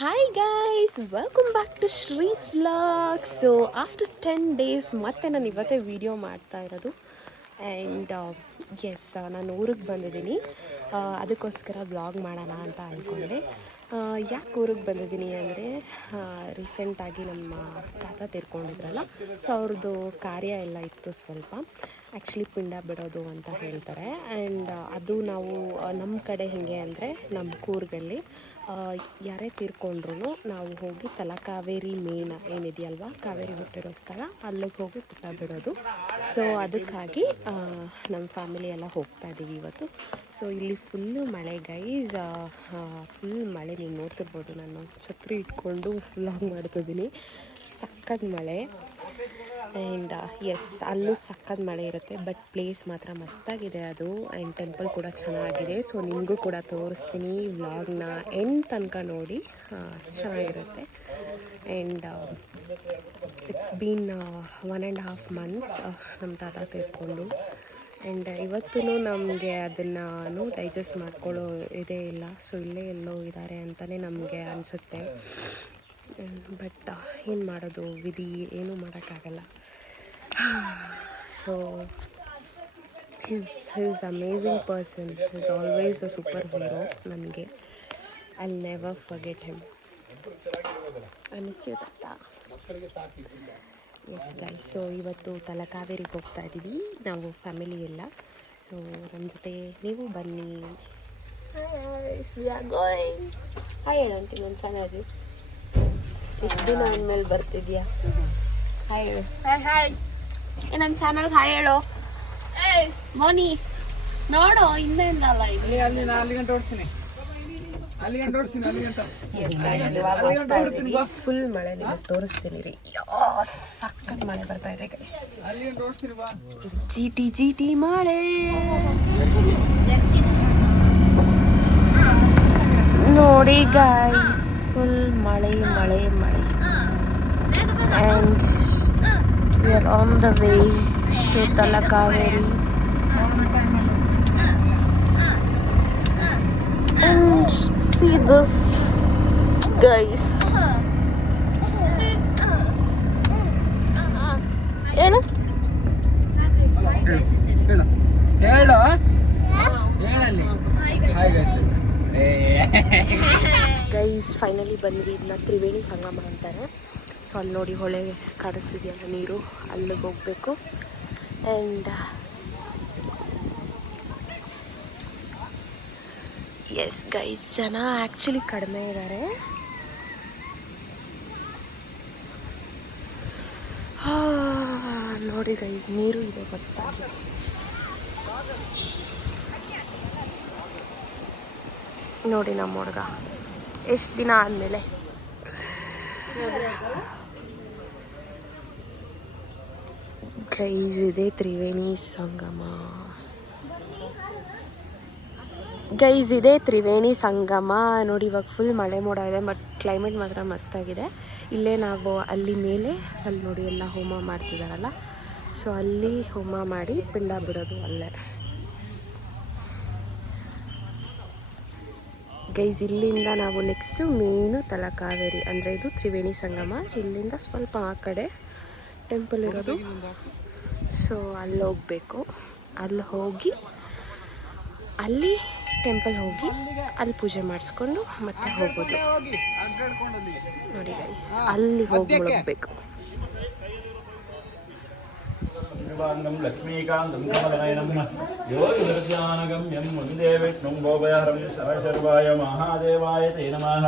Hi guys, welcome back to Shree's vlog. So after 10 days ಮತ್ತೆ ನಾನು ಇವತ್ತೇ ವಿಡಿಯೋ ಮಾಡ್ತಾ ಇರೋದು. ಆ್ಯಂಡ್ ಎಸ್, ನಾನು ಊರಿಗೆ ಬಂದಿದ್ದೀನಿ. ಅದಕ್ಕೋಸ್ಕರ ವ್ಲಾಗ್ ಮಾಡೋಣ ಅಂತ ಅಂದ್ಕೊಂಡೆ. ಯಾಕೆ ಊರಿಗೆ ಬಂದಿದ್ದೀನಿ ಅಂದರೆ ರೀಸೆಂಟಾಗಿ ನಮ್ಮ ತಾತ ತೀರ್ಕೊಂಡಿದ್ರಲ್ಲ, ಸೊ ಅವ್ರದ್ದು ಕಾರ್ಯ ಎಲ್ಲ ಇತ್ತು ಸ್ವಲ್ಪ. ಆ್ಯಕ್ಚುಲಿ ಪಿಂಡ ಬಿಡೋದು ಅಂತ ಹೇಳ್ತಾರೆ. ಆ್ಯಂಡ್ ಅದು ನಾವು ನಮ್ಮ ಕಡೆ ಹೇಗೆ ಅಂದರೆ ನಮ್ಮ ಕೂರ್ಗಲ್ಲಿ ಯಾರೇ ತೀರ್ಕೊಂಡ್ರು ನಾವು ಹೋಗಿ ತಲಕಾವೇರಿ ಮೇನ್ ಏನಿದೆಯಲ್ವ, ಕಾವೇರಿ ಹುಟ್ಟಿರೋ ಸ್ಥಳ, ಅಲ್ಲಿಗೆ ಹೋಗಿ ಪುಟ್ಟ ಬಿಡೋದು. ಸೊ ಅದಕ್ಕಾಗಿ ನಮ್ಮ ಫ್ಯಾಮಿಲಿ ಎಲ್ಲ ಹೋಗ್ತಾ ಇದ್ದೀವಿ ಇವತ್ತು. ಸೊ ಇಲ್ಲಿ ಫುಲ್ಲು ಮಳೆ ಗೈಸ್, ಫುಲ್ ಮಳೆ. ನೀವು ನೋಡ್ತಿರ್ಬೋದು, ನಾನು ಛತ್ರಿ ಇಟ್ಕೊಂಡು ವ್ಲಾಗ್ ಮಾಡ್ತಿದ್ದೀನಿ. ಸಖತ್ ಮಳೆ. ಆ್ಯಂಡ್ ಎಸ್, ಅಲ್ಲೂ ಸಖತ್ ಮಳೆ ಇರುತ್ತೆ, ಬಟ್ ಪ್ಲೇಸ್ ಮಾತ್ರ ಮಸ್ತಾಗಿದೆ ಅದು. ಆ್ಯಂಡ್ ಟೆಂಪಲ್ ಕೂಡ ಚೆನ್ನಾಗಿದೆ. ಸೊ ನಿಮಗೂ ಕೂಡ ತೋರಿಸ್ತೀನಿ. ವ್ಲಾಗ್ನ ಎಂಡ್ ತನಕ ನೋಡಿ, ಚೆನ್ನಾಗಿರುತ್ತೆ. ಆ್ಯಂಡ್ ಇಟ್ಸ್ ಬೀನ್ 1.5 months ನಮ್ಮ ತಾತ ತೀರ್ಕೊಂಡು. ಆ್ಯಂಡ್ ಇವತ್ತೂ ನಮಗೆ ಅದನ್ನು ಡೈಜೆಸ್ಟ್ ಮಾಡ್ಕೊಳ್ಳೋ ಇದೇ ಇಲ್ಲ. ಸೊ ಇಲ್ಲೇ ಎಲ್ಲೋ ಇದ್ದಾರೆ ಅಂತಲೇ ನಮಗೆ ಅನಿಸುತ್ತೆ. ಬಟ್ ಏನು ಮಾಡೋದು, ವಿಧಿ, ಏನೂ ಮಾಡೋಕ್ಕಾಗಲ್ಲ. So is amazing person. Is always a super hero ನನಗೆ. I never forget him. ಅನಿಸ್ಯು ತಾತ. ಎಸ್ ಗೈಸ್, ಸೊ ಇವತ್ತು ತಲಕಾವೇರಿಗೆ ಹೋಗ್ತಾ ಇದ್ದೀವಿ ನಾವು ಫ್ಯಾಮಿಲಿ ಎಲ್ಲ. ಸೊ ನಮ್ಮ ಜೊತೆ ನೀವು ಬನ್ನಿ. ಹಾಯ್ ಹೇಳಂಟಿ, ನಾನು ಚೆನ್ನಾಗಿ ಇಷ್ಟು ದಿನ ಅಂದಮೇಲೆ ಬರ್ತಿದ್ಯಾ. ಹಾಯ್ ಹೇಳು. ಹಾಯ್. ನನ್ನ ಚಾನಲ್ಗೆ ಹಾಯ್ ಹೇಳು. ಮೋನಿ ನೋಡು, ಹಿಂದೆಯಿಂದ ಅಲ್ಲ ಇಲ್ಲಿ. ಅಲ್ಲಿ ಗಂಟೆ ಓಡಿಸ್ತೀನಿ. ಫುಲ್ ಮಳೆ, ನಿಮಗೆ ತೋರಿಸ್ತೀನಿ ರೀ. ಸಖತ್ ಮಳೆ ಬರ್ತಾ ಇದೆ ಗೈಸ್. ಜಿ ಟಿ ಮಳೆ ನೋಡಿ ಗೈಸ್, ಫುಲ್ ಮಳೆ ಮಳೆ ಮಳೆ. And we are on the way to Talakaveri. And see this guys. ಏನು ಹೇಳು ಹೇಳಲ್ಲಿ. ಗೈಸ್ ಫೈನಲಿ ಬಂದ್ವಿ. ಇದನ್ನ ತ್ರಿವೇಣಿ ಸಂಗಮ ಅಂತಾರೆ. ಸೊ ಅಲ್ಲಿ ನೋಡಿ, ಹೊಳೆ ಕಾಣಿಸ್ತಿದೆಯಲ್ಲ ನೀರು, ಅಲ್ಲಿಗೆ ಹೋಗಬೇಕು. ಆ್ಯಂಡ್ ಎಸ್ ಗೈಸ್, ಜನ ಆ್ಯಕ್ಚುಲಿ ಕಡಿಮೆ ಇದ್ದಾರೆ. ನೋಡಿ ಗೈಸ್, ನೀರು ಇದೆ ಮಸ್ತಾಗಿ. ನೋಡಿ ನಮ್ಮ ಹುಡುಗ ಎಷ್ಟು ದಿನ ಆದಮೇಲೆ. ಗೈಸ್ ಇದೆ ತ್ರಿವೇಣಿ ಸಂಗಮ. ಗೈಸ್ ಇದೆ ತ್ರಿವೇಣಿ ಸಂಗಮ. ನೋಡಿ ಇವಾಗ ಫುಲ್ ಮಳೆ ಮೋಡ ಇದೆ, ಬಟ್ ಕ್ಲೈಮೇಟ್ ಮಾತ್ರ ಮಸ್ತಾಗಿದೆ. ಇಲ್ಲೇ ನಾವು ಅಲ್ಲಿ ಮೇಲೆ ಅಲ್ಲಿ ನೋಡಿ ಎಲ್ಲ ಹೋಮ ಮಾಡ್ತಿದ್ದಾರಲ್ಲ, ಸೊ ಅಲ್ಲಿ ಹೋಮ ಮಾಡಿ ಪಿಂಡ ಬಿಡೋದು ಅಲ್ಲೇ. ಗೈಸ್ ಇಲ್ಲಿಂದ ನಾವು ನೆಕ್ಸ್ಟು ಮೇನು ತಲಕಾವೇರಿ, ಅಂದರೆ ಇದು ತ್ರಿವೇಣಿ ಸಂಗಮ. ಇಲ್ಲಿಂದ ಸ್ವಲ್ಪ ಆ ಕಡೆ ಟೆಂಪಲ್ ಇರೋದು. ಸೊ ಅಲ್ಲಿ ಹೋಗಬೇಕು. ಅಲ್ಲಿ ಹೋಗಿ ಅಲ್ಲಿ ಟೆಂಪಲ್ ಹೋಗಿ ಅಲ್ಲಿ ಪೂಜೆ ಮಾಡಿಸ್ಕೊಂಡು ಮತ್ತೆ ಹೋಗೋದು. ನೋಡಿ ಗೈಸ್, ಅಲ್ಲಿ ಹೋಗಿ ಮುಳುಗಬೇಕು. ಲಕ್ಷ್ಮೀಕಾಂತಂ ಕಮಲನಯನಂ ಯೋಗಿವೃದ್ಧಾನಗಮ್ಯಂ ವಂದೇ ವಿಷ್ಣುಂ ಭೋಭಯಹರಂ ಸರ್ವಶರ್ವಾಯ ಮಹಾದೇವಾಯ ತೇ ನಮಃ.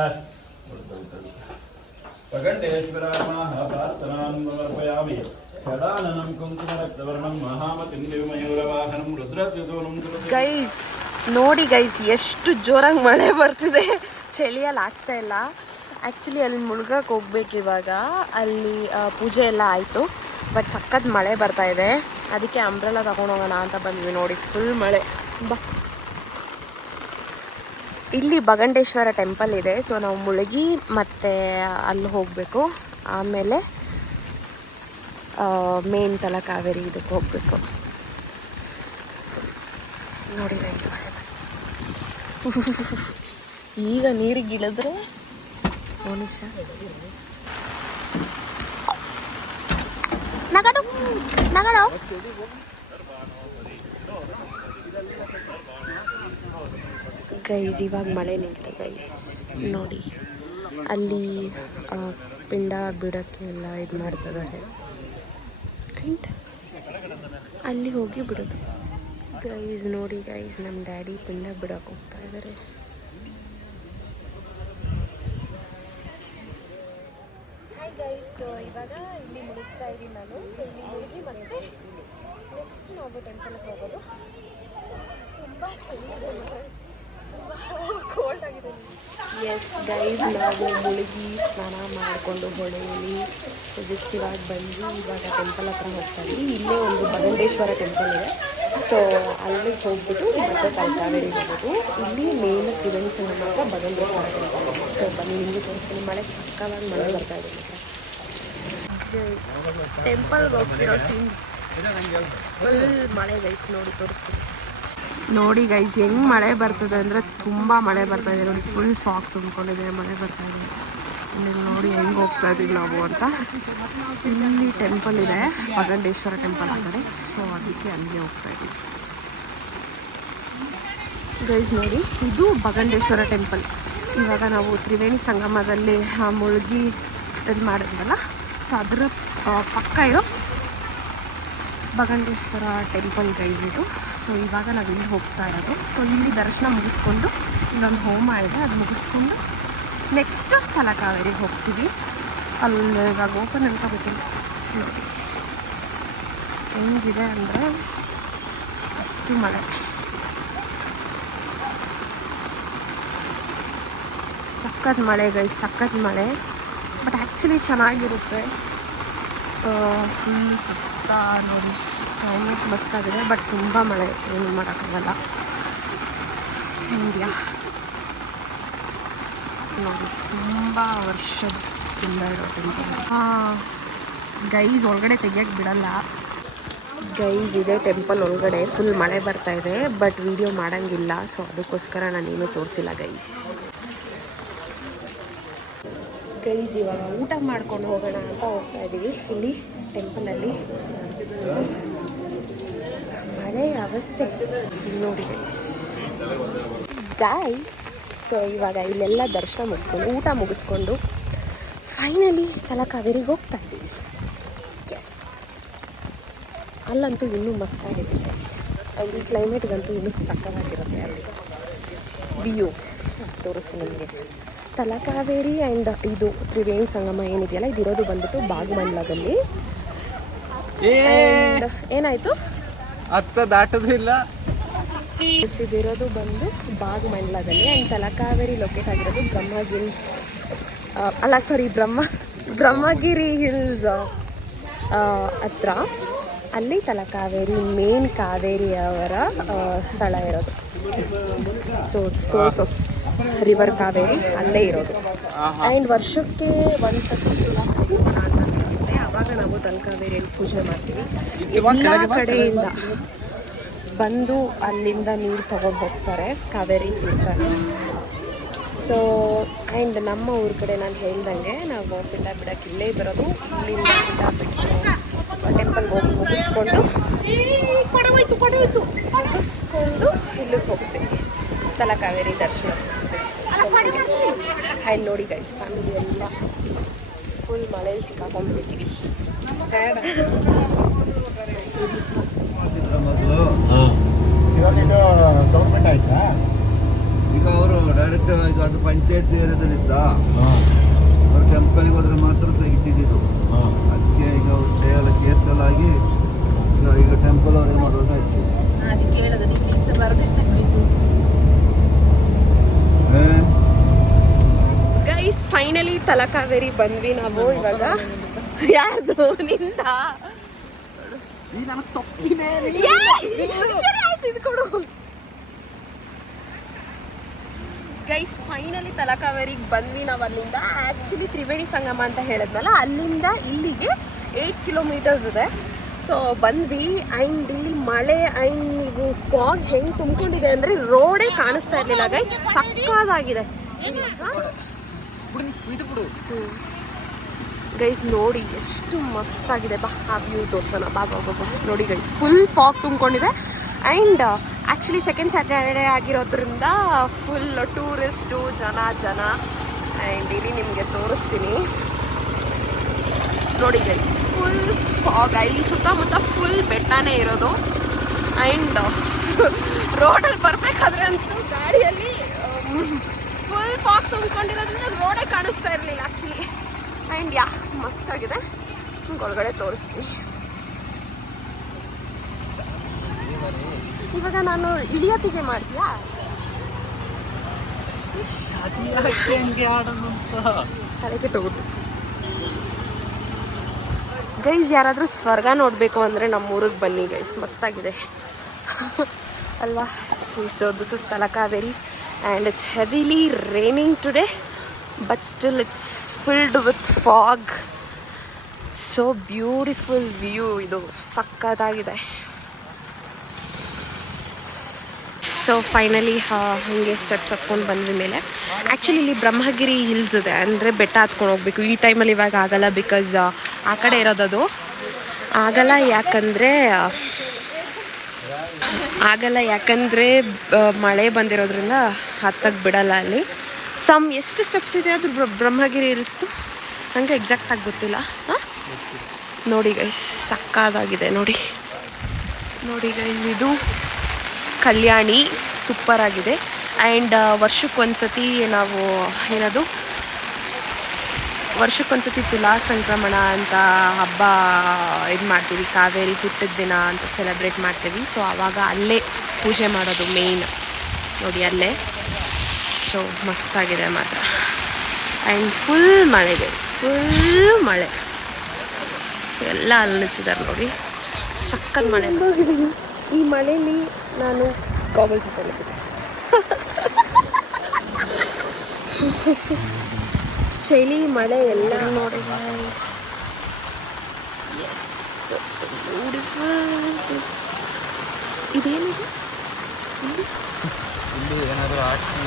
ಪ್ರಗಂಡೇಶ್ವರಾತ್ಮನಃ ಪ್ರಾರ್ಥನಾನ್ ಸಮರ್ಪಯಾಮಿ. ಷಡಾನನಂ ಕುಂಕುಮರಕ್ತವರ್ಣಂ ಮಹಾಮತಿಂ ನಿರ್ಮಯೂರವಾಹನಂ ರುದ್ರಸ್ಯಸೂನಂ. ಗೈಸ್ ನೋಡಿ ಗೈಸ್, ಎಷ್ಟು ಜೋರಾಗಿ ಮಳೆ ಬರ್ತಿದೆ. ಚಳಿಯಲ್ಲಿ ಆಗ್ತಾ ಇಲ್ಲ. ಆ್ಯಕ್ಚುಲಿ ಅಲ್ಲಿ ಮುಳುಗಕ್ಕೆ ಹೋಗ್ಬೇಕು ಇವಾಗ. ಅಲ್ಲಿ ಪೂಜೆ ಎಲ್ಲ ಆಯಿತು, ಬಟ್ ಸಖತ್ ಮಳೆ ಬರ್ತಾ ಇದೆ. ಅದಕ್ಕೆ ಅಂಬ್ರೆಲ್ಲ ತಗೊಂಡೋಗೋಣ ಅಂತ ಬಂದ್ವಿ. ನೋಡಿ ಫುಲ್ ಮಳೆ. ಇಲ್ಲಿ ಬಗಂಡೇಶ್ವರ ಟೆಂಪಲ್ ಇದೆ. ಸೊ ನಾವು ಮುಳುಗಿ ಮತ್ತೆ ಅಲ್ಲಿ ಹೋಗಬೇಕು. ಆಮೇಲೆ ಮೇನ್ ತಲಕಾವೇರಿ ಇದಕ್ಕೆ ಹೋಗಬೇಕು. ನೋಡಿ ಗೈಸ್, ಮಳೆ ಈಗ ನೀರಿಗೆ ಇಳಿದ್ರೆ ಮನುಷ್ಯ ನಗಡು ನಗಡು ಗೈಸ್ ಇವಾಗ ಮಳೆ ನಿಲ್ತು ಗೈಸ್ ನೋಡಿ ಅಲ್ಲಿ ಪಿಂಡ ಬಿಡೋಕ್ಕೆ ಎಲ್ಲ ಇದು ಮಾಡ್ತಿದ್ದಾರೆ ಆ್ಯಂಡ್ ಅಲ್ಲಿ ಹೋಗಿ ಬಿಡೋದು ಗೈಸ್ ನೋಡಿ ಗೈಸ್ ನಮ್ಮ ಡ್ಯಾಡಿ ಪಿಂಡ ಬಿಡೋಕೆ ಹೋಗ್ತಾ ಇದ್ದಾರೆ ಹಾಯ್ ಗೈಸ್ ಇವಾಗ ಇಲ್ಲಿ ಮುಳುಗ್ತಾ ಇದ್ದೀನಿ ನಾನು ಸೊ ಇಲ್ಲಿ ಮುಳುಗಿ ಮತ್ತೆ ನೆಕ್ಸ್ಟ್ ನಾವು ಟೆಂಪಲ್ಗೆ ಹೋಗೋದು ತುಂಬ ಚೆನ್ನಾಗಿದೆ ತುಂಬ ಕೋಲ್ಡ್ ಆಗಿದೆ ಎಸ್ ಗೈಸ್ ನಾವು ಮುಳುಗಿ ಸ್ನಾನ ಮಾಡಿಕೊಂಡು ಹೊಳೆಯಲ್ಲಿ ಜಸ್ಟ್ ಇವಾಗ ಬಂದು ಇವಾಗ ಟೆಂಪಲ್ ಹತ್ರ ಹೋಗ್ತಾ ಇದ್ದೀವಿ ಇಲ್ಲೇ ಒಂದು ಬಗಂಡೇಶ್ವರ ಟೆಂಪಲ್ ಇದೆ ಸೊ ಅಲ್ಲಿಗೆ ಹೋಗ್ಬಿಟ್ಟು ಮತ್ತೆ ತಲಕಾವೇರಿಗೆ ಹೋಗೋದು ಇಲ್ಲಿ ಮೇನ್ ತ್ರಿವೇಣಿ ಸಂಗಮ ಹತ್ರ ಬಗಂಡೇಶ್ವರ ಟೆಂಪಲ್ ಇದೆ ಸೊ ಬನ್ನಿ ನಿಮಗೆ ತೋರಿಸ್ತೀನಿ ಮಳೆ ಸಕ್ಕತ್ತಾಗಿ ಮಳೆ ಬರ್ತಾ ಇದೆ ಟೆಂಪಲ್ಗೆ ಹೋಗ್ತಿರೋ ಸೀನ್ಸ್ ಫುಲ್ ಮಳೆ ಗೈಸ್ ನೋಡಿ ತೋರಿಸ್ತೀನಿ ನೋಡಿ ಗೈಸ್ ಹೆಂಗೆ ಮಳೆ ಬರ್ತದೆ ಅಂದರೆ ತುಂಬ ಮಳೆ ಬರ್ತಾ ಇದೆ ನೋಡಿ ಫುಲ್ ಫಾಗ್ ತುಂಬಿಕೊಂಡಿದೆ ಮಳೆ ಬರ್ತಾ ಇದೆ ಇಲ್ಲಿ ನೋಡಿ ಹೆಂಗೆ ಹೋಗ್ತಾ ಇದ್ದೀವಿ ನಾವು ಅಂತ ಇಲ್ಲಿ ಟೆಂಪಲ್ ಇದೆ ಬಗಂಡೇಶ್ವರ ಟೆಂಪಲ್ ಆ ಕಡೆ ಸೊ ಅದಕ್ಕೆ ಅಲ್ಲಿಗೆ ಹೋಗ್ತಾ ಇದ್ದೀವಿ ಗೈಸ್ ನೋಡಿ ಇದು ಬಗಂಡೇಶ್ವರ ಟೆಂಪಲ್ ಇವಾಗ ನಾವು ತ್ರಿವೇಣಿ ಸಂಗಮದಲ್ಲಿ ಮುಳುಗಿ ಇದು ಮಾಡಿದ್ವಲ್ಲ ಸೊ ಅದರ ಪಕ್ಕ ಇರೋ ಬಗಂಡೇಶ್ವರ ಟೆಂಪಲ್ ಗೈಸ್ ಇದು ಸೊ ಇವಾಗ ನಾವು ಇಲ್ಲಿ ಹೋಗ್ತಾ ಇರೋದು ಸೊ ಇಲ್ಲಿ ದರ್ಶನ ಮುಗಿಸ್ಕೊಂಡು ಇಲ್ಲೊಂದು ಹೋಮ ಇದೆ ಅದು ಮುಗಿಸ್ಕೊಂಡು ನೆಕ್ಸ್ಟ್ ತಲಕಾವೇರಿಗೆ ಹೋಗ್ತೀವಿ ಅಲ್ಲಿ ಇವಾಗ ಓಪನ್ ಅಂತ ಗೊತ್ತಿಲ್ಲ ನೋಡಿ ಹೆಂಗಿದೆ ಅಂದರೆ ಅಷ್ಟು ಮಳೆ ಸಖತ್ ಮಳೆ ಗೈಸ್ ಸಖತ್ ಮಳೆ ಬಟ್ ಆ್ಯಕ್ಚುಲಿ ಚೆನ್ನಾಗಿರುತ್ತೆ ಫುಲ್ ಸುತ್ತ ನೋಡಿ ಕ್ಲೈಮೇಟ್ ಮಸ್ತಾಗಿದೆ ಬಟ್ ತುಂಬ ಮಳೆ ಏನು ಮಾಡೋಕ್ಕಾಗಲ್ಲ ಇಂಡಿಯಾ ನೋಡಿ ತುಂಬ ವರ್ಷದಿಂದ ಇರೋ ಟೆಂಪಲ್ ಗೈಸ್ ಒಳಗಡೆ ತೆಗಿಯೋಕ್ಕೆ ಬಿಡಲ್ಲ ಗೈಸ್ ಇದೆ ಟೆಂಪಲ್ ಒಳಗಡೆ ಫುಲ್ ಮಳೆ ಬರ್ತಾ ಇದೆ ಬಟ್ ವಿಡಿಯೋ ಮಾಡೋಂಗಿಲ್ಲ ಸೊ ಅದಕ್ಕೋಸ್ಕರ ನಾನೇನು ತೋರಿಸಿಲ್ಲ ಗೈಸ್ ಇವಾಗ ಊಟ ಮಾಡ್ಕೊಂಡು ಹೋಗೋಣ ಅಂತ ಹೋಗ್ತಾ ಇದ್ದೀವಿ ಇಲ್ಲಿ ಟೆಂಪಲಲ್ಲಿ ಮಳೆ ಅವಸ್ಥೆ ನೋಡಿ ಗೈಸ್ ಸೊ ಇವಾಗ ಇಲ್ಲೆಲ್ಲ ದರ್ಶನ ಮುಗಿಸ್ಕೊಂಡು ಊಟ ಮುಗಿಸ್ಕೊಂಡು ಫೈನಲಿ ತಲಕಾವೇರಿಗೆ ಹೋಗ್ತಾ ಇದ್ದೀವಿ ಎಸ್ ಅಲ್ಲಂತೂ ಇನ್ನೂ ಮಸ್ತಾಗಿದೆ ಗೈಸ್ ಅಲ್ಲಿ ಕ್ಲೈಮೇಟ್ಗಂತೂ ಇನ್ನೂ ಸಕ್ಕತ್ತಾಗಿರುತ್ತೆ ಅಲ್ಲಿ ವ್ಯೂ ತೋರಿಸ್ತೀನಿ ನಿಮಗೆ ತಲಕಾವೇರಿ ಆ್ಯಂಡ್ ಇದು ತ್ರಿವೇಣಿ ಸಂಗಮ ಏನಿದೆಯಲ್ಲ ಇದಿರೋದು ಬಂದ್ಬಿಟ್ಟು ಬಾಗಮಂಡಲದಲ್ಲಿ ಏನಾಯಿತು ಅತ್ತ ದಾಟೋದಿಲ್ಲ ಇದಿರೋದು ಬಂದು ಬಾಗಮಂಡಲದಲ್ಲಿ ಆ್ಯಂಡ್ ತಲಕಾವೇರಿ ಲೊಕೇಟ್ ಆಗಿರೋದು ಬ್ರಹ್ಮಗಿಲ್ಸ್ ಅಲ್ಲ ಸಾರಿ ಬ್ರಹ್ಮಗಿರಿ ಹಿಲ್ಸ್ ಹತ್ರ ಅಲ್ಲಿ ತಲಕಾವೇರಿ ಮೇನ್ ಕಾವೇರಿಯವರ ಸ್ಥಳ ಇರೋದು so source of river Kaveri ಅಲ್ಲೇ ಇರೋದು ಆ್ಯಂಡ್ ವರ್ಷಕ್ಕೆ ಒಂದು ಸತಿ ಸಂಗಮ ಅಂತ ಬರುತ್ತೆ ಆವಾಗ ನಾವು ತಲಕಾವೇರಿಯಲ್ಲಿ ಪೂಜೆ ಮಾಡ್ತೀವಿ ಎಲ್ಲ ಕಡೆಯಿಂದ ಬಂದು ಅಲ್ಲಿಂದ ನೀರು ತೊಗೊಂಡು ಹೋಗ್ತಾರೆ ಕಾವೇರಿ ತೀರ್ಥ ಸೊ ಆ್ಯಂಡ್ ನಮ್ಮ ಊರ ಕಡೆ ನಾನು ಹೇಳ್ದಂಗೆ ನಾವು ಪಿಂಡ ಬಿಡೋಕ್ಕೆ ಇಲ್ಲೇ ಬರೋದು ಇಲ್ಲಿಂದ ಪಿಂಡ ಬಿಟ್ಟು ಟೆಂಪಲ್ಗೆ ಹೋಗಿ ಮುಗಿಸ್ಕೊಂಡು ಇಲ್ಲಿಗೆ ಹೋಗ್ತೀವಿ ತಲಕಾವೇರಿ ದರ್ಶನ ಅಲ್ಲಿ ನೋಡಿ ಗೈಸ್ ಫ್ಯಾಮಿಲಿ ಎಲ್ಲ ಫುಲ್ ಮಳೆಯಲ್ಲಿ ಸಿಕ್ಕಾಕೊಂಡ್ಬಿಟ್ಟಿವಿ ಇವಾಗ ಇದು ಗೌರ್ಮೆಂಟ್ ಆಯ್ತಾ ಈಗ ಅವರು ಡೈರೆಕ್ಟ್ ಈಗ ಅದು ಪಂಚಾಯತ್ ಏರಿಯಾದಲ್ಲಿದ್ದ ಅವ್ರು ಟೆಂಪಲ್ಗೆ ಹೋದ್ರೆ ಮಾತ್ರ ತೆಗಿತಿದ್ದು ಅದಕ್ಕೆ ಈಗ ಅವ್ರು ಸ್ಟೇ ಎಲ್ಲ ಕೇಸ್ ಎಲ್ಲ ಆಗಿ ಈಗ ಟೆಂಪಲ್ ಅವ್ರು ಏನು ಮಾಡೋದಾಯ್ತು ಅದಕ್ಕೆ ಹೇಳೋದು ನೀವು ಬರೋದಿಷ್ಟು ಗೈಸ್ ಫೈನಲಿ ತಲಕಾವೇರಿ ಬಂದ್ವಿ ನಾವು ಇವಾಗ ಯಾರ್ದು ನಿಂದ ಗೈಸ್ ಫೈನಲಿ ತಲಕಾವೇರಿಗೆ ಬಂದ್ವಿ ನಾವು ಅಲ್ಲಿಂದ ಆ್ಯಕ್ಚುಲಿ ತ್ರಿವೇಣಿ ಸಂಗಮ ಅಂತ ಹೇಳಿದ್ನಲ್ಲ ಅಲ್ಲಿಂದ ಇಲ್ಲಿಗೆ 8 ಕಿಲೋಮೀಟರ್ಸ್ ಇದೆ ಸೊ ಬಂದ್ವಿ ಆ್ಯಂಡ್ ಇಲ್ಲಿ ಮಳೆ ಆ್ಯಂಡ್ ನೀವು ಫಾಗ್ ಹೆಂಗೆ ತುಂಬಿಕೊಂಡಿದೆ ಅಂದರೆ ರೋಡೇ ಕಾಣಿಸ್ತಾ ಇರಲಿಲ್ಲ ಗೈಸ್ ಸಕ್ಕತ್ತಾಗಿದೆ ಗೈಸ್ ನೋಡಿ ಎಷ್ಟು ಮಸ್ತಾಗಿದೆ. ಬಾ ಆ ವ್ಯೂ ತೋರ್ಸೋಣ. ಬಾ ಬಾ ಬಾ ಬಾ. ನೋಡಿ ಗೈಸ್ ಫುಲ್ ಫಾಗ್ ತುಂಬಿಕೊಂಡಿದೆ. ಆ್ಯಂಡ್ ಆ್ಯಕ್ಚುಲಿ ಸೆಕೆಂಡ್ ಸ್ಯಾಟರ್ಡೇ ಆಗಿರೋದ್ರಿಂದ ಫುಲ್ ಟೂರಿಸ್ಟು ಜನ ಆ್ಯಂಡ್ ಇಲ್ಲಿ ನಿಮಗೆ ತೋರಿಸ್ತೀನಿ ನೋಡಿ ಗೈಸ್. Full fog. ಇಲ್ಲಿ ಸುತ್ತಮುತ್ತ ಫುಲ್ ಬೆಟ್ಟನೇ ಇರೋದು. ಆ್ಯಂಡ್ ರೋಡಲ್ಲಿ ಬರಬೇಕಾದ್ರೆ ಅಂತೂ ಗಾಡಿಯಲ್ಲಿ ಫುಲ್ ಫಾಗ್ ತುಂಬಿಕೊಂಡಿರೋದ್ರಿಂದ ರೋಡೇ ಕಾಣಿಸ್ತಾ ಇರಲಿಲ್ಲ ಆ್ಯಕ್ಚುಲಿ. ಆ್ಯಂಡ್ ಮಸ್ತಾಗಿದೆ. ಒಳಗಡೆ ತೋರಿಸ್ತೀನಿ. ಇವಾಗ ನಾನು ಇಳಿಯೋತಿಗೆ ಮಾಡ್ತೀಯಾ? ತಲೆ ಕೆಟ್ಟೋಗ್ಬಿಟ್ಟು. ಗೈಸ್ ಯಾರಾದರೂ ಸ್ವರ್ಗ ನೋಡಬೇಕು ಅಂದರೆ ನಮ್ಮ ಊರಿಗೆ ಬನ್ನಿ ಗೈಸ್, ಮಸ್ತಾಗಿದೆ ಅಲ್ವಾ? So this is Talakaveri and it's heavily raining today but still it's filled with fog. So beautiful view. ಇದು ಸಕ್ಕತ್ತಾಗಿದೆ. ಸೊ ಫೈನಲಿ ಹಾಗೆ ಸ್ಟೆಪ್ಸ್ ಹತ್ಕೊಂಡು ಬಂದ ಮೇಲೆ ಆ್ಯಕ್ಚುಲಿ ಇಲ್ಲಿ ಬ್ರಹ್ಮಗಿರಿ ಹಿಲ್ಸ್ ಇದೆ, ಅಂದರೆ ಬೆಟ್ಟ ಹತ್ಕೊಂಡು ಹೋಗ್ಬೇಕು. ಈ ಟೈಮಲ್ಲಿ ಇವಾಗ ಆಗಲ್ಲ, ಬಿಕಾಸ್ ಆ ಕಡೆ ಇರೋದದು ಆಗಲ್ಲ. ಯಾಕಂದರೆ ಮಳೆ ಬಂದಿರೋದ್ರಿಂದ ಹತ್ತಕ್ಕೆ ಬಿಡಲ್ಲ ಅಲ್ಲಿ. ಎಷ್ಟು ಸ್ಟೆಪ್ಸ್ ಇದೆ ಅದು ಬ್ರಹ್ಮಗಿರಿ ಹಿಲ್ಸ್ದು ನನಗೆ ಎಕ್ಸಾಕ್ಟಾಗಿ ಗೊತ್ತಿಲ್ಲ. ನೋಡಿ ಗೈಸ್ ಸಕ್ಕತ್ತಾಗಿದೆ. ನೋಡಿ ಗೈಸ್ ಇದು ಕಲ್ಯಾಣಿ ಸೂಪರ್ ಆಗಿದೆ. ಆ್ಯಂಡ್ ವರ್ಷಕ್ಕೊಂದ್ಸತಿ ತುಲಾ ಸಂಕ್ರಮಣ ಅಂತ ಹಬ್ಬ ಇದು ಮಾಡ್ತೀವಿ. ಕಾವೇರಿ ಹುಟ್ಟಿದ ದಿನ ಅಂತ ಸೆಲೆಬ್ರೇಟ್ ಮಾಡ್ತೀವಿ. ಸೊ ಆವಾಗ ಅಲ್ಲೇ ಪೂಜೆ ಮಾಡೋದು ಮೇಯ್ನ್. ನೋಡಿ ಅಲ್ಲೇ. ಸೊ ಮಸ್ತಾಗಿದೆ ಮಾತ್ರ. ಆ್ಯಂಡ್ ಫುಲ್ ಮಳೆ ಗೈಸ್, ಫುಲ್ ಮಳೆ. ಸೊ ಎಲ್ಲ ಅಲ್ಲಿ ನಿಂತಿದ್ದಾರೆ ನೋಡಿ, ಸಕ್ಕತ್ ಮಳೆ. ಈ ಮಳೆಯಲ್ಲಿ ನಾನು ಗಾಗಲ್ಸ್ ಹಾಕೊಂಡಿದ್ದೆ. ಚಳಿ ಮಳೆ ಎಲ್ಲ ನೋಡಿ ಗೈಸ್. Yes it's beautiful. ಇದೇನಿದೆ ಇಲ್ಲಿ ಏನಾದರೂ ಹಾಕಿ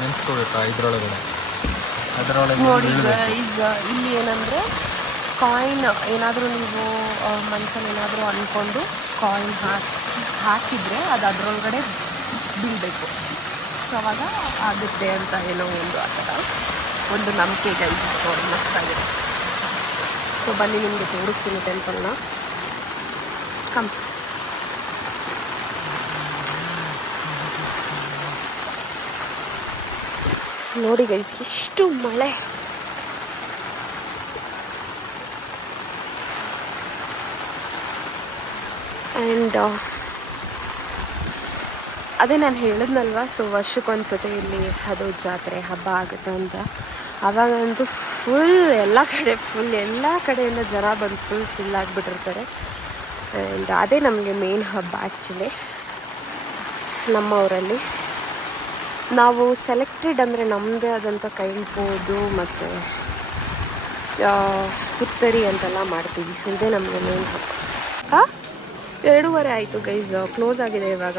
ನೆನೆಸ್ಕೋಬೇಕಾ ಇದರೊಳಗಡೆ? ನೋಡಿ ಗೈಸ್ ಇಲ್ಲಿ ಏನಂದರೆ ಕಾಯಿನ್ ಏನಾದರೂ ನೀವು ಮನಸ್ಸಲ್ಲಿ ಏನಾದರೂ ಅಂದ್ಕೊಂಡು ಕಾಯಿನ್ ಹಾಕಿದರೆ ಅದು ಅದರೊಳಗಡೆ ಬೀಳಬೇಕು. ಸೊ ಅವಾಗ ಆಗುತ್ತೆ ಅಂತ ಏನೋ ಒಂದು ಆ ಥರ ಒಂದು ನಂಬಿಕೆ ಗೈಸ್. ನೋಡಿ ಮಸ್ತಾಗಿದೆ. ಸೊ ಬನ್ನಿ ನಿಮಗೆ ತೋರಿಸ್ತೀನಿ ಟೆಂಪಲ್ನ. ಕಮ್. ನೋಡಿ ಗೈಸ್ ಎಷ್ಟು ಮಳೆ. ಆ್ಯಂಡ್ ಅದೇ ನಾನು ಹೇಳಿದ್ನಲ್ವ, ಸೊ ವರ್ಷಕ್ಕೊಂದ್ಸತಿ ಇಲ್ಲಿ ಅದು ಜಾತ್ರೆ ಹಬ್ಬ ಆಗುತ್ತೆ ಅಂತ. ಆವಾಗಂತೂ ಎಲ್ಲ ಕಡೆಯಿಂದ ಜನ ಬಂದು ಫುಲ್ ಆಗಿಬಿಟ್ಟಿರ್ತಾರೆ. ಆ್ಯಂಡ್ ಅದೇ ನಮಗೆ ಮೇನ್ ಹಬ್ಬ ಆ್ಯಕ್ಚುಲಿ ನಮ್ಮ ಊರಲ್ಲಿ. ನಾವು ಸೆಲೆಕ್ಟೆಡ್ ಅಂದರೆ ನಮ್ಮದೇ ಆದಂಥ ಕೈಂಪೋದು ಮತ್ತು ಪುತ್ತರಿ ಅಂತೆಲ್ಲ ಮಾಡ್ತೀವಿ. ಸೊ ಇದೇ ನಮಗೆ ಮೇನ್ ಹಬ್ಬ. 2:30 ಆಯಿತು ಗೈಸ್. ಕ್ಲೋಸ್ ಆಗಿದೆ ಇವಾಗ.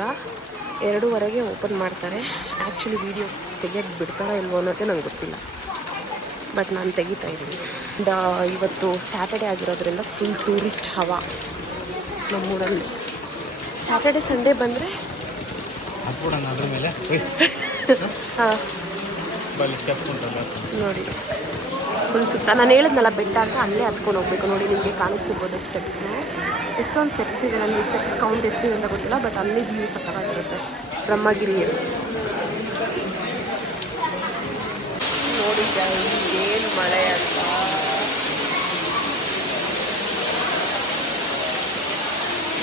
2:30ಗೆ ಓಪನ್ ಮಾಡ್ತಾರೆ. ಆ್ಯಕ್ಚುಲಿ ವೀಡಿಯೋ ತೆಗಿಯೋಕ್ಕೆ ಬಿಡ್ತಾರೋ ಇಲ್ವೋ ಅನ್ನೋದೇ ನಂಗೆ ಗೊತ್ತಿಲ್ಲ, ಬಟ್ ನಾನು ತೆಗಿತಾ ಇದ್ದೀನಿ. ಇವತ್ತು ಸ್ಯಾಟರ್ಡೇ ಆಗಿರೋದ್ರಿಂದ ಫುಲ್ ಟೂರಿಸ್ಟ್ ಹವಾ ನಮ್ಮೂರಲ್ಲಿ. ಸ್ಯಾಟರ್ಡೆ ಸಂಡೇ ಬಂದರೆ ಅದ್ರ ಮೇಲೆ ಹಾಂ ನೋಡಿ ಫುಲ್ ಸುತ್ತ. ನಾನು ಹೇಳಿದ್ನಲ್ಲ ಬೆಟ್ಟ ಅಂತ, ಅಲ್ಲೇ ಹತ್ಕೊಂಡು ಹೋಗ್ಬೇಕು. ನೋಡಿ ನಿಮಗೆ ಕಾಣಿಸ್ತಿರ್ಬೋದು ಸ್ಟೆಪ್ಸು. ಎಷ್ಟೊಂದು ಸ್ಟೆಪ್ಸ್ ಇದೆ, ನನಗೆ ಸ್ಟೆಪ್ಸ್ ಕೌಂಟ್ ಎಷ್ಟಿದೆ ಅಂತ ಗೊತ್ತಿಲ್ಲ, ಬಟ್ ಅಲ್ಲಿ ವ್ಯೂ ಸಕ್ಕತ್ತಾಗಿರುತ್ತೆ. ಬ್ರಹ್ಮಗಿರಿ ಹಿಲ್ಸ್ ನೋಡಿ ಏನು ಮಳೆ ಅಂತ.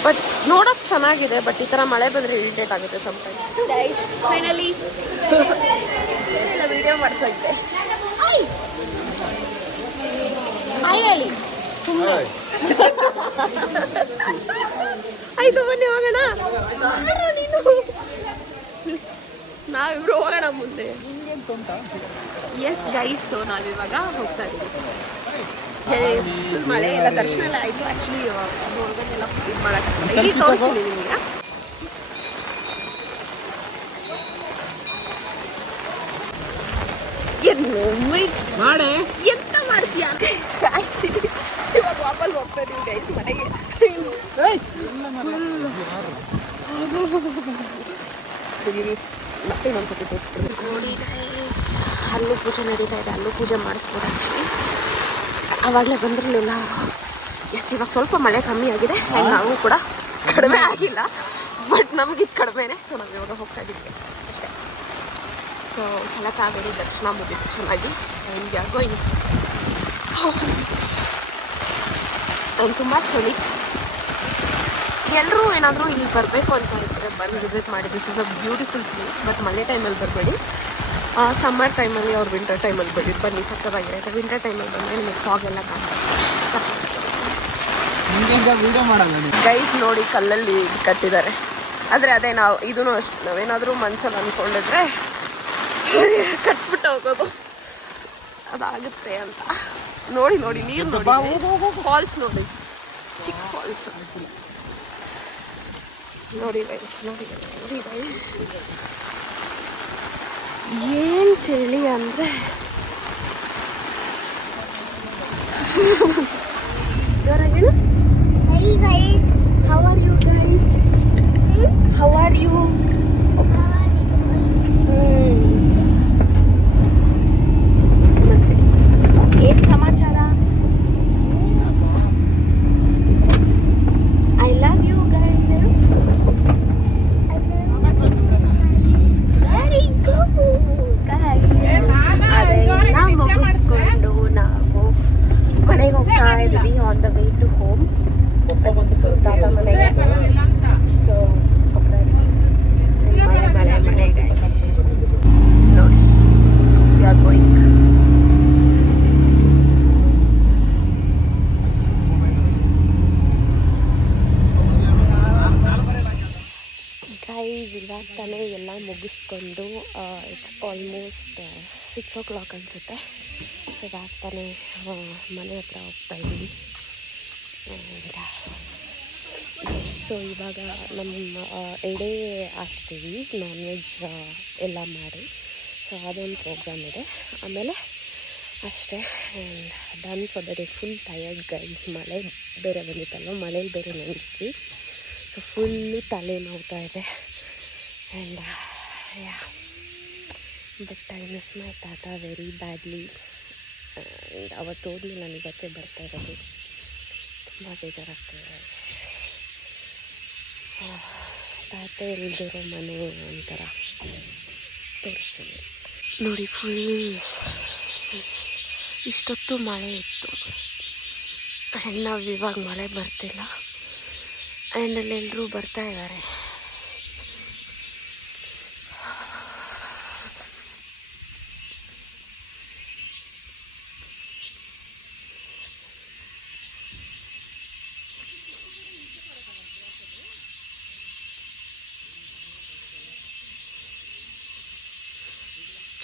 ಬಟ್ ನೋಡೋಕ್ಕೆ ಚೆನ್ನಾಗಿದೆ, ಬಟ್ ಈ ಥರ ಮಳೆ ಬಂದರೆ ಇರಿಟೇಟ್ ಆಗುತ್ತೆ ಸಮ್ಟೈಮ್ಸ್. ಫೈನಲಿ ವಿಡಿಯೋ ಮಾಡ್ತಾ ಇದ್ದೆ. ಹೇಳಿ ಸುಮ್ಮನೆ ಆಯ್ತು ಬನ್ನಿ ಹೋಗೋಣ. ನಾವಿಬ್ರು ಹೋಗೋಣ ಮುಂದೆ. ಎಸ್ ಗೈಸ್, ಸೊ ನಾವಿವಾಗ ಹೋಗ್ತಾ ಇದ್ದೀವಿ. ಫುಲ್ ಮಳೆ ಎಲ್ಲ ದರ್ಶನ ಎಲ್ಲ ಆಯಿತು. ಆ್ಯಕ್ಚುಲಿ ಅದು ಒಳಗಡೆಲ್ಲ ಇದು ಮಾಡೋಕ್ಕೆ ಇಲ್ಲಿ ತೋರಿಸ್ತೀನಿ ನಿಮಗೆ. ಏನು ಎಂತ ಮಾಡ್ತೀಯಾ ಗೈಸ್? ಆ್ಯಕ್ಚುಲಿ ಇವಾಗ ವಾಪಸ್ ಹೋಗ್ತಾ ಇದೀವಿ ಗೈಸ್ ಮನೆಗೆ. ಮತ್ತೆ ಇನ್ನೊಂದ್ಸತಿ ತೋರಿಸ್ತೀನಿ ನೋಡಿ ಗೈಸ್. ಅಲ್ಲೂ ಪೂಜೆ ನಡೀತಾ ಇದೆ, ಅಲ್ಲೂ ಪೂಜೆ ಮಾಡಿಸ್ಬೋದು ಆ್ಯಕ್ಚುಲಿ. ಆವಾಗಲೇ ಬಂದಿರಲಿಲ್ಲ ಅವರು. ಎಸ್, ಇವಾಗ ಸ್ವಲ್ಪ ಮಳೆ ಕಮ್ಮಿ ಆಗಿದೆ ಆ್ಯಂಡ್ ನಾವು ಕೂಡ ಕಡಿಮೆ ಆಗಿಲ್ಲ, ಬಟ್ ನಮಗಿದು ಕಡಿಮೆನೇ. ಸೊ ನಾವು ಇವಾಗ ಹೋಗ್ತಾ ಇದ್ದೀವಿ ಗೈಸ್ ಅಷ್ಟೇ. ಸೊ ತಲಕಾವೇರಿ ದರ್ಶನ ಮುಗಿತು ಚೆನ್ನಾಗಿ and we are going. And ತುಂಬ ಚಳಿ. ಎಲ್ಲರೂ ಏನಾದರೂ ಇಲ್ಲಿ ಬರಬೇಕು ಅಂತ ಇದ್ದರೆ ಬಂದು ವಿಸಿಟ್ ಮಾಡಿ. This is a beautiful place. But ಮಳೆ ಟೈಮಲ್ಲಿ ಬರಬೇಡಿ, ಸಮ್ಮರ್ ಟೈಮಲ್ಲಿ ಅವ್ರು ವಿಂಟರ್ ಟೈಮಲ್ಲಿ ಬನ್ನಿ, ಸಕ್ಕತ್ತಾಗಿರುತ್ತೆ. ವಿಂಟರ್ ಟೈಮಲ್ಲಿ ಬಂದರೆ ನಿಮಗೆ ಫಾಗ್ ಎಲ್ಲ ಕಾಣಿಸುತ್ತೆ. ಗೈಸ್ ನೋಡಿ ಕಲ್ಲಲ್ಲಿ ಕಟ್ಟಿದ್ದಾರೆ. ಆದರೆ ಅದೇ ನಾವು ಇದೂ ಅಷ್ಟೇ, ನಾವೇನಾದರೂ ಮನಸ್ಸಲ್ಲಿ ಅಂದ್ಕೊಂಡಿದ್ರೆ ಕಟ್ಬಿಟ್ಟು ಹೋಗೋದು ಅದಾಗುತ್ತೆ ಅಂತ. ನೋಡಿ ನೋಡಿ ನೀರು ನೋಡಿ, ಫಾಲ್ಸ್ ನೋಡಿ, ಚಿಕ್ಕ ಫಾಲ್ಸ್ ನೋಡಿ ಗೈಸ್, ನೋಡಿ ಗೈಸ್, ನೋಡಿ ಗೈಸ್. ಏನು ಚಳಿ ಅಂದರೆ ಹೇಳು. Hey guys, How are you guys? How are you? ಏನು ಸಮಾಚಾರ? I love you guys. Very good guys. ಅದೆಲ್ಲ ಮುಗಿಸ್ಕೊಂಡು ನಾವು ಮನೆಗೆ ಹೋಗ್ತಾ ಇದ್ದೀವಿ. On the way to home, ತಾತ ಮನೆಗೆ. ಸೊ ಹೋಗ್ತಾ ಇದ್ದೀವಿ. ಮಳೆ ಮಳೆ ಮಳೆ ಗೈಸ್ ನೋಡಿ. We are going. ಗೈಸ್ ಇವಾಗ ತಾನೇ ಎಲ್ಲ ಮುಗಿಸ್ಕೊಂಡು ಇಟ್ಸ್ ಆಲ್ಮೋಸ್ಟ್ 6 o'clock ಅನಿಸುತ್ತೆ. ಸೊ ಇವಾಗ ತಾನೇ ಮನೆ ಹತ್ರ ಹೋಗ್ತಾ ಇದ್ದೀವಿ. ಸೊ ಇವಾಗ ನಮ್ಮ ಎಡೆ ಹಾಕ್ತೀವಿ, ನಾನ್ ವೆಜ್ ಎಲ್ಲ ಮಾಡಿ. ಸೊ ಅದೊಂದು ಪ್ರೋಗ್ರಾಮ್ ಇದೆ. ಆಮೇಲೆ ಅಷ್ಟೇ, and done for the day. Full tired guys. ಮಳೆ ಬೇರೆ ಬಂದಿತ್ತಲ್ವ, ಮಳೇಲಿ ಬೇರೆ ನೆನೆದ್ವಿ. ಸೊ ಫುಲ್ಲು ತಲೆ ನೋವ್ತಾ ಇದೆ. And yeah, but I miss my ತಾತ ವೆರಿ ಬ್ಯಾಡ್ಲಿ. ಆ್ಯಂಡ್ ಅವತ್ತು ಹೋದ್ಮೇಲೆ ನಾನು ಇವತ್ತೇ ಬರ್ತಾ ಇರೋದು. ತುಂಬ ಬೇಜಾರಾಗ್ತದೆ. ತಾತ ಇಲ್ದಿರೋ ಮನೆ ಒಂಥರ ತೋರಿಸ್ತೀನಿ ನೋಡಿ. ಫುಲ್ ಇಷ್ಟೊತ್ತು ಮಳೆ ಇತ್ತು ಆ್ಯಂಡ್ ನಾವು ಇವಾಗ ಮಳೆ ಬರ್ತಿಲ್ಲ. ಆ್ಯಂಡ್ ಅಲ್ಲೆಲ್ಲರೂ ಬರ್ತಾ ಇದ್ದಾರೆ.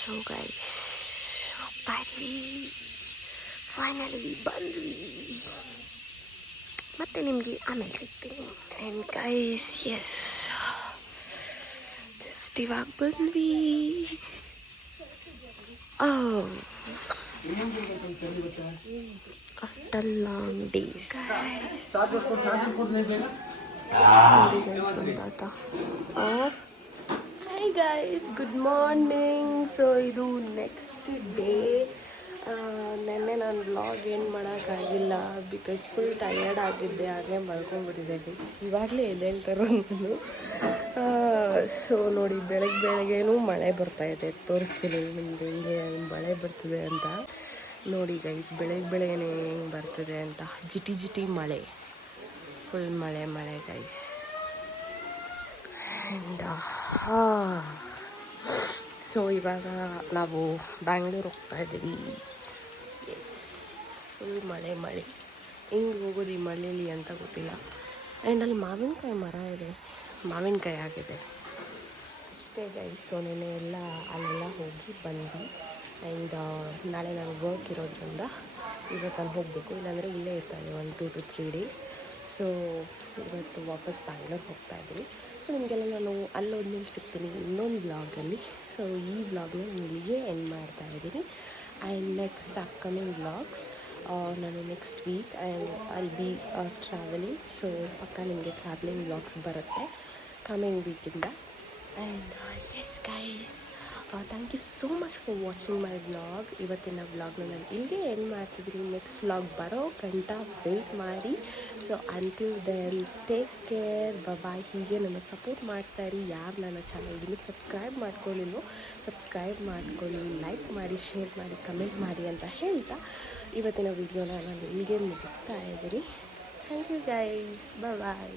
ಸೊ ಗೈಸ್ ಹೋಗ್ತಾ ಇದ್ವಿ, ಫೈನಲಿ ಬಂದ್ವಿ. ಮತ್ತೆ ನಿಮಗೆ ಆಮೇಲೆ ಸಿಗ್ತೀನಿ. ಆ್ಯಂಡ್ ಗೈಸ್ ಎಸ್, ಜಸ್ಟ್ ಇವಾಗ ಬಂದ್ವಿ. After long days hi guys, good morning. So ಇದು ನೆಕ್ಸ್ಟ್ ಡೇ. ನೆನ್ನೆ ನಾನು ವ್ಲಾಗ್ ಏನು ಮಾಡೋಕ್ಕಾಗಿಲ್ಲ ಬಿಕಾಸ್ ಫುಲ್ ಟಯರ್ಡ್ ಆಗಿದ್ದೆ, ಆಗಲೇ ಮಲ್ಕೊಂಡ್ಬಿಟ್ಟಿದ್ದೆ. ಇವಾಗಲೇ ಎದ್ದೇಳ್ತಾ ಇರೋದು ನಾನು. ಸೊ ನೋಡಿ, ಬೆಳಗ್ಗೆನೂ ಮಳೆ ಬರ್ತಾಯಿದೆ. ತೋರಿಸ್ತೀನಿ ನಿಮಗೆ ಹಿಂಗೆ ಮಳೆ ಬರ್ತಿದೆ ಅಂತ. ನೋಡಿ ಗೈಸ್, ಬೆಳಗ್ಗೆನೇ ಹೆಂಗೆ ಬರ್ತಿದೆ ಅಂತ. ಜಿಟಿ ಜಿಟಿ ಮಳೆ, ಫುಲ್ ಮಳೆ ಮಳೆ ಗೈಸ್. ಆ್ಯಂಡ್ ಸೊ ಇವಾಗ ನಾವು ಬ್ಯಾಂಗ್ಳೂರು ಹೋಗ್ತಾ ಇದ್ದೀವಿ. ಎಸ್, ಫುಲ್ ಮಳೆ ಮಳೆ. ಹೆಂಗೆ ಹೋಗೋದು ಈ ಮಳೆಯಲ್ಲಿ ಅಂತ ಗೊತ್ತಿಲ್ಲ. ಆ್ಯಂಡ್ ಅಲ್ಲಿ ಮಾವಿನಕಾಯಿ ಮರ ಇದೆ, ಮಾವಿನಕಾಯಿ ಆಗಿದೆ ಅಷ್ಟೇ ಗೈಸ್. ಸೊ ನೆನೆ ಎಲ್ಲ ಅಲ್ಲೆಲ್ಲ ಹೋಗಿ ಬಂದ್ವಿ. ಆ್ಯಂಡ್ ನಾಳೆ ನಾನು ವರ್ಕ್ ಇರೋದ್ರಿಂದ ಇವತ್ತು ನಾನು ಹೋಗಬೇಕು, ಇಲ್ಲಾಂದರೆ ಇಲ್ಲೇ ಇರ್ತಾನೆ 1 to 3 days. ಸೊ ಇವತ್ತು ವಾಪಸ್ ಬ್ಯಾಂಗ್ಳೂರ್ಗೆ ಹೋಗ್ತಾ ಇದ್ದೀನಿ. ಸೊ ನಿಮಗೆಲ್ಲ ನಾನು ಅಲ್ಲೋದ್ಮೇಲೆ ಸಿಗ್ತೀನಿ ಇನ್ನೊಂದು ವ್ಲಾಗಲ್ಲಿ. ಸೊ ಈ ವ್ಲಾಗ್ನ ನಾನು ಇಲ್ಲಿಗೆ ಎಂಡ್ ಮಾಡ್ತಾ ಇದ್ದೀನಿ. ಆ್ಯಂಡ್ ನೆಕ್ಸ್ಟ್ ಅಪ್ಕಮಿಂಗ್ ವ್ಲಾಗ್ಸ್ ನಾನು next week I'll be travelling. So ಪಕ್ಕ ನಿಮಗೆ ಟ್ರಾವೆಲಿಂಗ್ ವ್ಲಾಗ್ಸ್ ಬರುತ್ತೆ ಕಮಿಂಗ್ ವೀಕಿಂದ. And yes guys, thank you so much for watching my vlog. ಇವತ್ತಿನ ವ್ಲಾಗ್ನ ನಾನು ಇಲ್ಲಿಗೆ ಎಂಡ್ ಮಾಡ್ತಿದ್ದೀನಿ. ನೆಕ್ಸ್ಟ್ ವ್ಲಾಗ್ ಬರೋ ಗಂಟ ವೆಯ್ಟ್ ಮಾಡಿ. So until then take care, bye. ಹೀಗೆ ನನ್ನ ಸಪೋರ್ಟ್ ಮಾಡ್ತಾಯಿರಿ. ಯಾರು ನನ್ನ ಚಾನಲ್ಗೆ ಸಬ್ಸ್ಕ್ರೈಬ್ ಮಾಡ್ಕೊಳ್ಳಿಲ್ಲೋ ಸಬ್ಸ್ಕ್ರೈಬ್ ಮಾಡ್ಕೊಳ್ಳಿ, ಲೈಕ್ ಮಾಡಿ, ಶೇರ್ ಮಾಡಿ, ಕಮೆಂಟ್ ಮಾಡಿ ಅಂತ ಹೇಳ್ತಾ ಇವತ್ತಿನ ವಿಡಿಯೋನ ನಾನು ಇಲ್ಲಿಗೆ ಮುಗಿಸ್ತಾ ಇದ್ದೀನಿ. Thank you guys, bye.